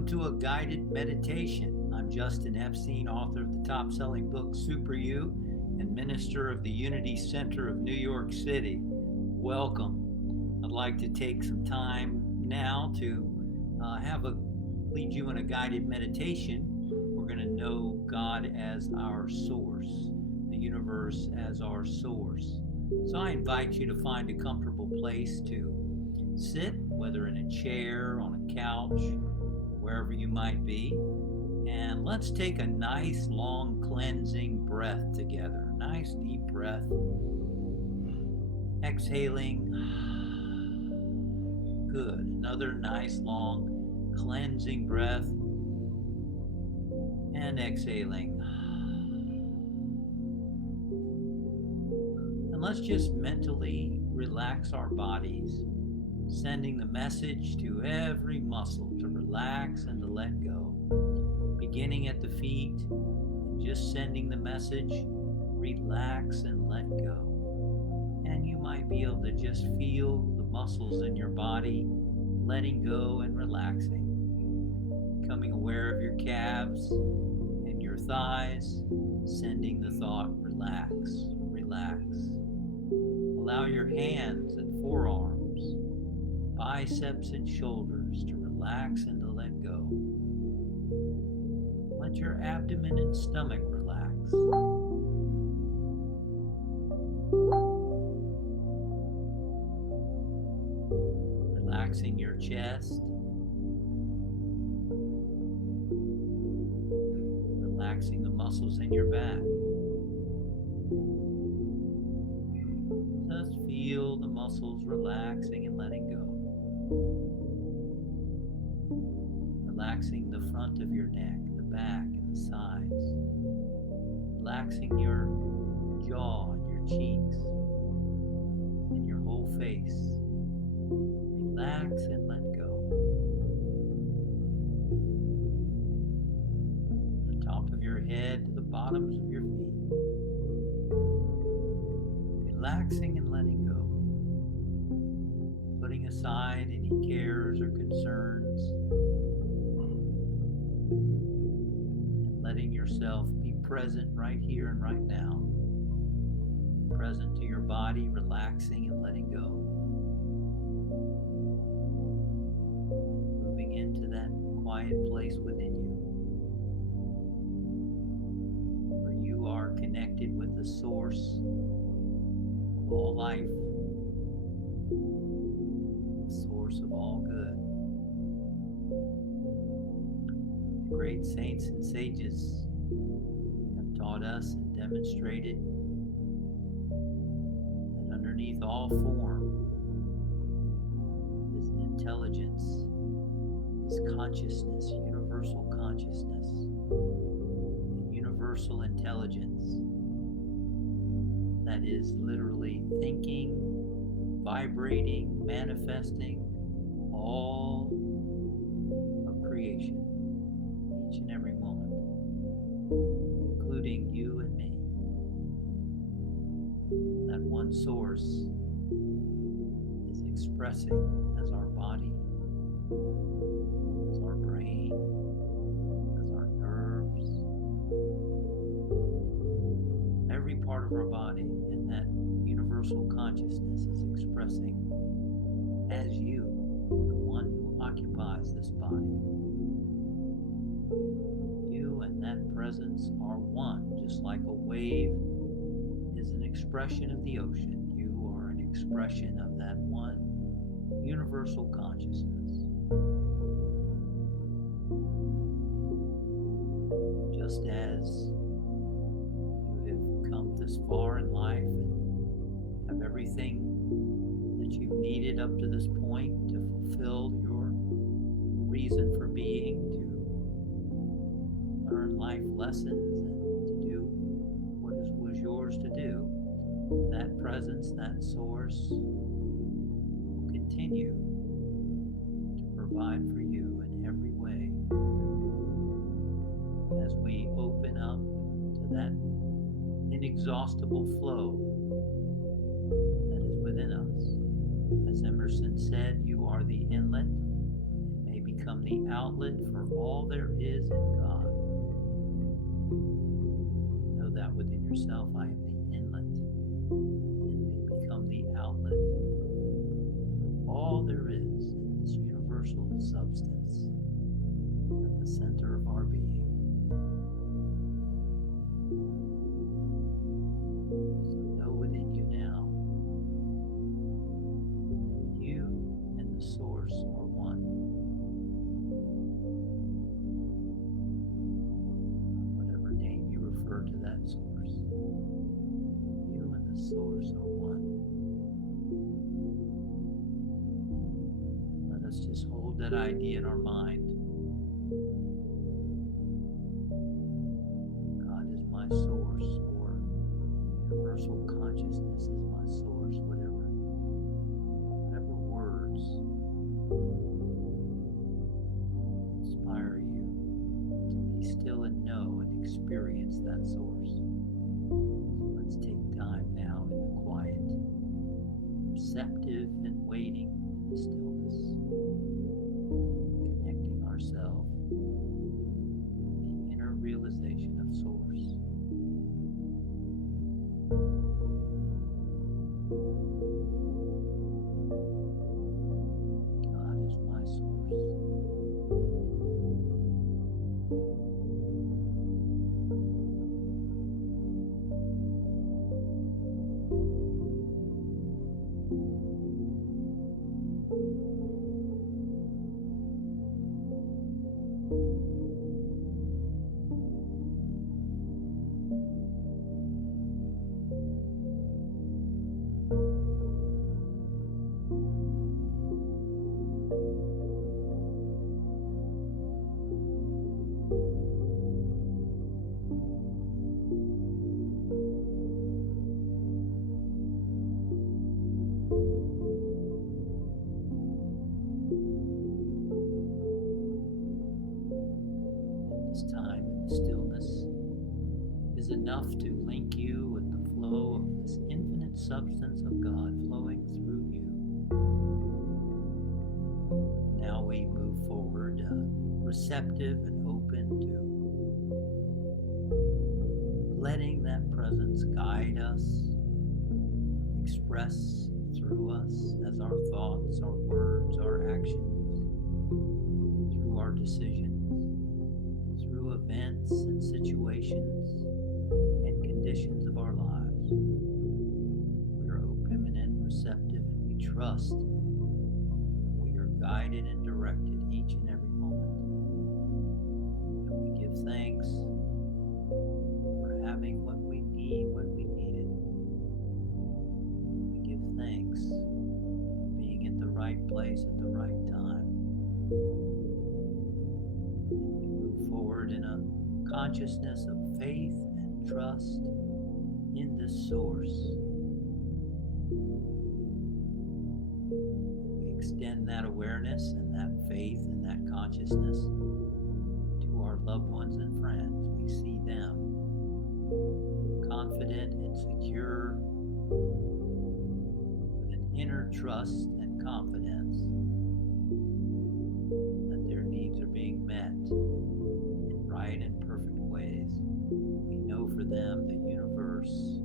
Welcome to a guided meditation. I'm Justin Epstein, author of the top-selling book Super You and minister of the Unity Center of New York City. Welcome. I'd like to take some time now to lead you in a guided meditation. We're going to know God as our source, the universe as our source. So I invite you to find a comfortable place to sit, whether in a chair, on a couch, wherever you might be. And let's take a nice, long, cleansing breath together. Nice, deep breath. Exhaling. Good. Another nice, long, cleansing breath. And exhaling. And let's just mentally relax our bodies, sending the message to every muscle to relax and to let go. Beginning at the feet, and just sending the message, relax and let go. And you might be able to just feel the muscles in your body letting go and relaxing. Becoming aware of your calves and your thighs, sending the thought, relax, relax. Allow your hands and forearms, biceps and shoulders to relax and to let go. Let your abdomen and stomach relax. Relaxing your chest. Relaxing the muscles in your back. Just feel the muscles relaxing and letting go. Relaxing the front of your neck, the back, and the sides. Relaxing your jaw and your cheeks and your whole face. Relax and let go. From the top of your head to the bottoms of your feet. Relaxing and letting go. Putting aside any cares or concerns. And letting yourself be present right here and right now. Present to your body, relaxing and letting go. And moving into that quiet place within you, where you are connected with the source of all life, the source of all good. The great saints and sages have taught us and demonstrated that underneath all form is an intelligence, is consciousness, universal consciousness, a universal intelligence that is literally thinking, vibrating, manifesting all of creation, each and every moment, including you and me. That one source is expressing as our body, as our brain, as our nerves, every part of our body, and that universal consciousness is expressing as you, the one who occupies this body. You and that presence are one, just like a wave is an expression of the ocean. You are an expression of that one universal consciousness. Just as you have come this far in life and have everything that you've needed up to this point to fulfill your reason for being, to learn life lessons and to do what was yours to do, that presence, that source will continue to provide for you in every way as we open up to that inexhaustible flow that is within us. As Emerson said, you are the inlet and may become become the outlet for all there is in God. Know that within yourself, I am the inlet, and may become the outlet for all there is in this universal substance at the center of our being. So know within you now that you and the source are one. Whatever name you refer to that source, you and the source are one. And let us just hold that idea in our mind. God is my source, or universal consciousness is my source, whatever words inspire you to be still and know and experience that source. So let's take time now in the quiet, receptive and waiting in the stillness, connecting ourselves with the inner realization of source. God is my source. This time in the stillness is enough to link you with the flow of this infinite substance of God flowing through you. And now we move forward, receptive and open to letting that presence guide us, express through us as our thoughts, our words, our actions, through our decisions, through events and situations and conditions of our lives. We are open and receptive, and we trust that we are guided and directed each and every moment. And we give thanks for having what we need when we need it. We give thanks for being at the right place at the right time. Forward in a consciousness of faith and trust in this source. We extend that awareness and that faith and that consciousness to our loved ones and friends. We see them confident and secure with an inner trust and confidence that their needs are being met right and perfect ways. We know for them the universe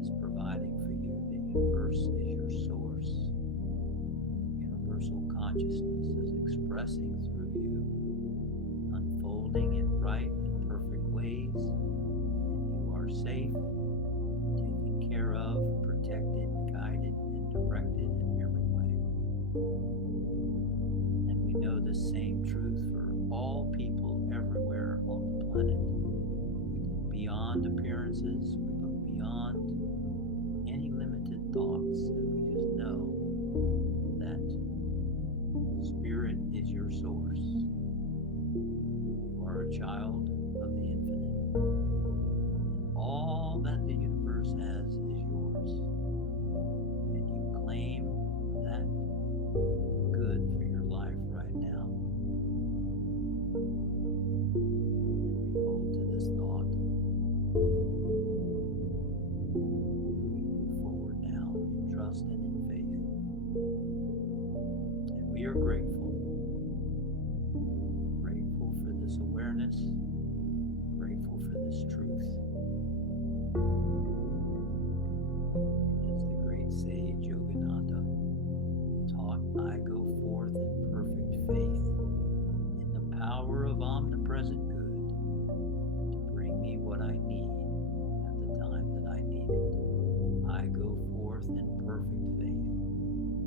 is providing for you. The universe is your source. Universal consciousness is expressing through you, unfolding in right and perfect ways, and you are safe, taken care of, protected, guided, and directed in every way. And we know the same truth for all people everywhere on the planet. We look beyond appearances, we look beyond any limited thoughts, and we just know that Spirit is your source. You are a child of the infinite, and all that the universe has is yours, and you claim that good for your life right now. And we are grateful awareness, grateful for this truth. As the great sage Yogananda taught, I go forth in perfect faith in the power of omnipresent good to bring me what I need at the time that I need it. I go forth in perfect faith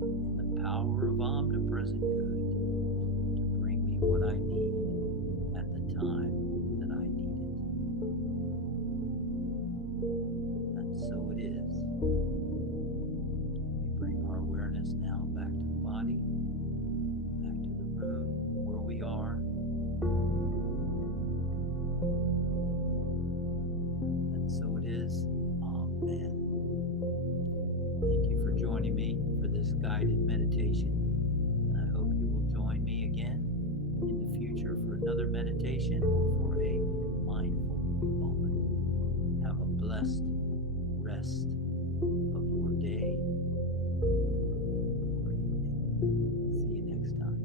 in the power of omnipresent good to bring me what I need at the time that I need it. And so it is. We bring our awareness now back to the body, back to the room where we are. And so it is. Amen. Thank you for joining me for this guided meditation. And I hope you will join me again in the future for another meditation or for a mindful moment. Have a blessed rest of your day or evening. See you next time.